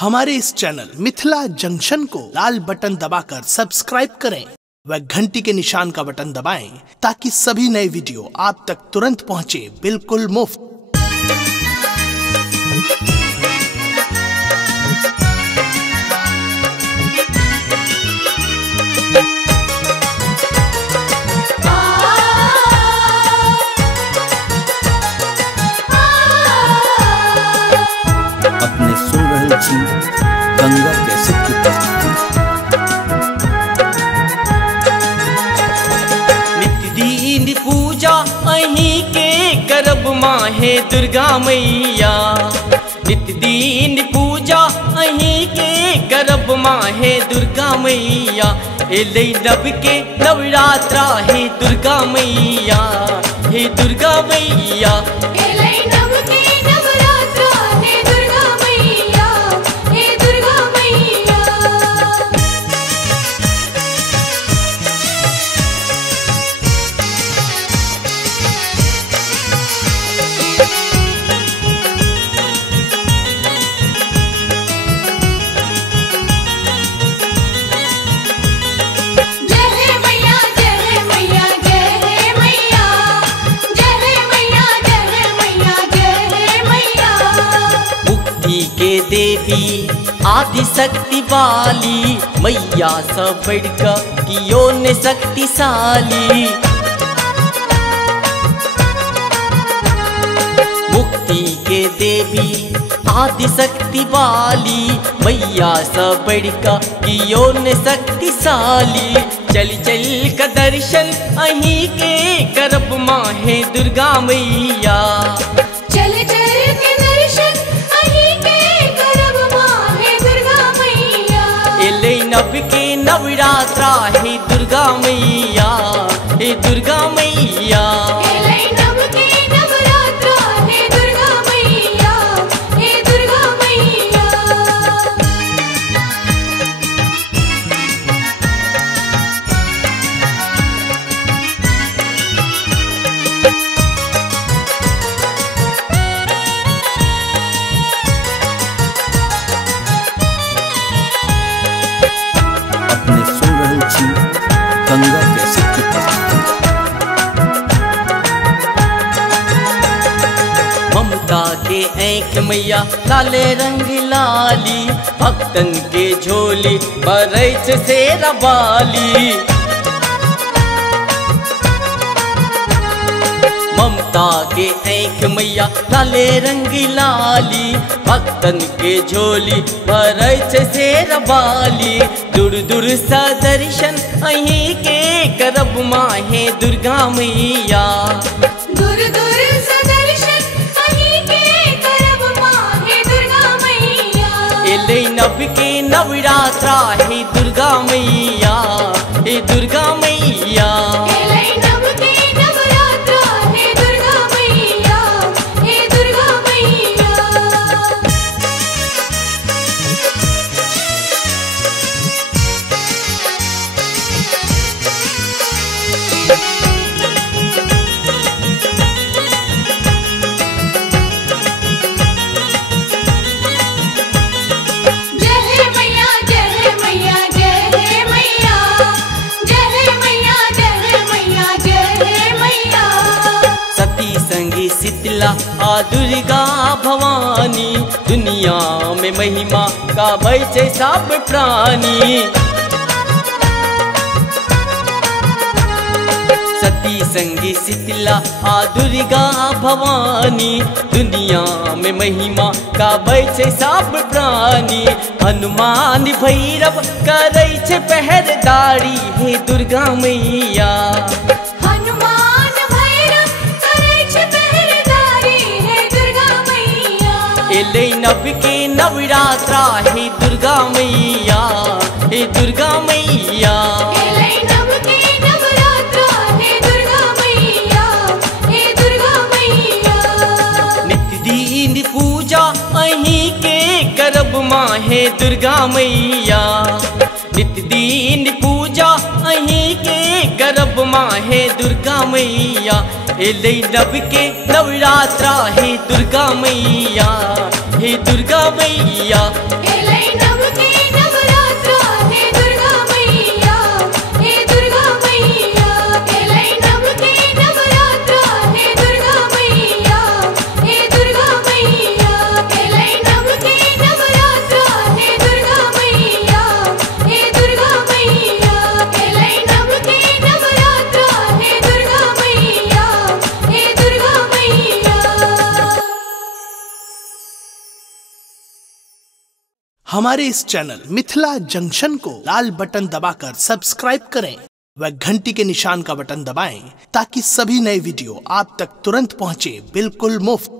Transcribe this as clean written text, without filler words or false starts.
हमारे इस channel Mithila junction को लाल button दबाकर सब्सक्राइब करें व घंटी के निशान का बटन दबाएं ताकि सभी नए वीडियो आप तक तुरंत पहुंचे बिल्कुल मुफ्त। अपने सुन रहे छी गंगा कैसे की प्रस्तुति। नित्य दिन पूजा अहीं के करब माहे दुर्गा मैया। नित्य दिन पूजा अहीं के करब माहे दुर्गा मैया। एलै नव के नवरात्रा हे दुर्गा मैया, हे दुर्गा मैया। एलै नव के नवरात्रा हे दुर्गा मैया, हे दुर्गा मैया। जय हे मैया, जय हे मैया, जय हे मैया। जय हे मैया, जय हे मैया, जय हे मैया। मुक्ति के देवी आदि शक्ति वाली मैया सब बढ़कर कियो ने शक्तिशाली। मुक्ति के देवी आदि शक्ति वाली मैया सब बढ़कर कियो ने शक्तिशाली। चल चल का दर्शन अहीं के करब माहे दुर्गा मैया। चल चल के दर्शन अहीं के करब माहे दुर्गा मैया। एलै नव के नवरात्रा हे दुर्गा मैया, हे दुर्गा मैया। एलै नव के नवरात्रा हे दुर्गा मैया, हे दुर्गा मैया। अपने सुन रहे छी गंगा कैसे की प्रस्तुति। ममता के ऐख मैया लाले रंग लाली। भक्तन के झोली बरैछ शेरा बाली। ममता के ऐख मैया लाले रंग लाली। भक्तन के झोली भरैछ शेरा बाली। दूर दूर सा दर्शन अहीं के करब माहे दुर्गा मैया। दूर दूर से दर्शन अहीं के करब माहे दुर्गा मैया। एलै नव के नवरात्रा हे दुर्गा मैया, हे दुर्गा मैया। एलै नव के नवरात्रा हे दुर्गा मैया, हे दुर्गा मैया। जय हे मैया, जय हे मैया, जय हे मैया। जय हे मैया, जय हे मैया, जय हे मैया। सती संगी शीतला आ दुर्गा भवानी। दुनिया में महिमा का बैचे सब प्राणी। सती संगी शीतला आ दुर्गा भवानी। दुनिया में महिमा का बैचे सब प्राणी। हनुमान भैरव करै छे पहरेदारी हे दुर्गा मैया। हनुमान भैरव करै छे पहरेदारी हे दुर्गा मैया। एलै नव के नवरात्रा हे दुर्गा मैया, हे दुर्गा मैया। एलै नव के नवरात्रा हे दुर्गा मैया, हे दुर्गा मैया। नित्य दिन पूजा अहीं के करब माहे दुर्गा मैया। नित्य दिन पूजा अहीं के करब माहे दुर्गा मैया। एलै नव के नवरात्रा हे दुर्गा मैया, हे दुर्गा मैया। एलै हमारे इस चैनल मिथिला जंक्शन को लाल बटन दबाकर सब्सक्राइब करें व घंटी के निशान का बटन दबाएं ताकि सभी नए वीडियो आप तक तुरंत पहुंचे बिल्कुल मुफ्त।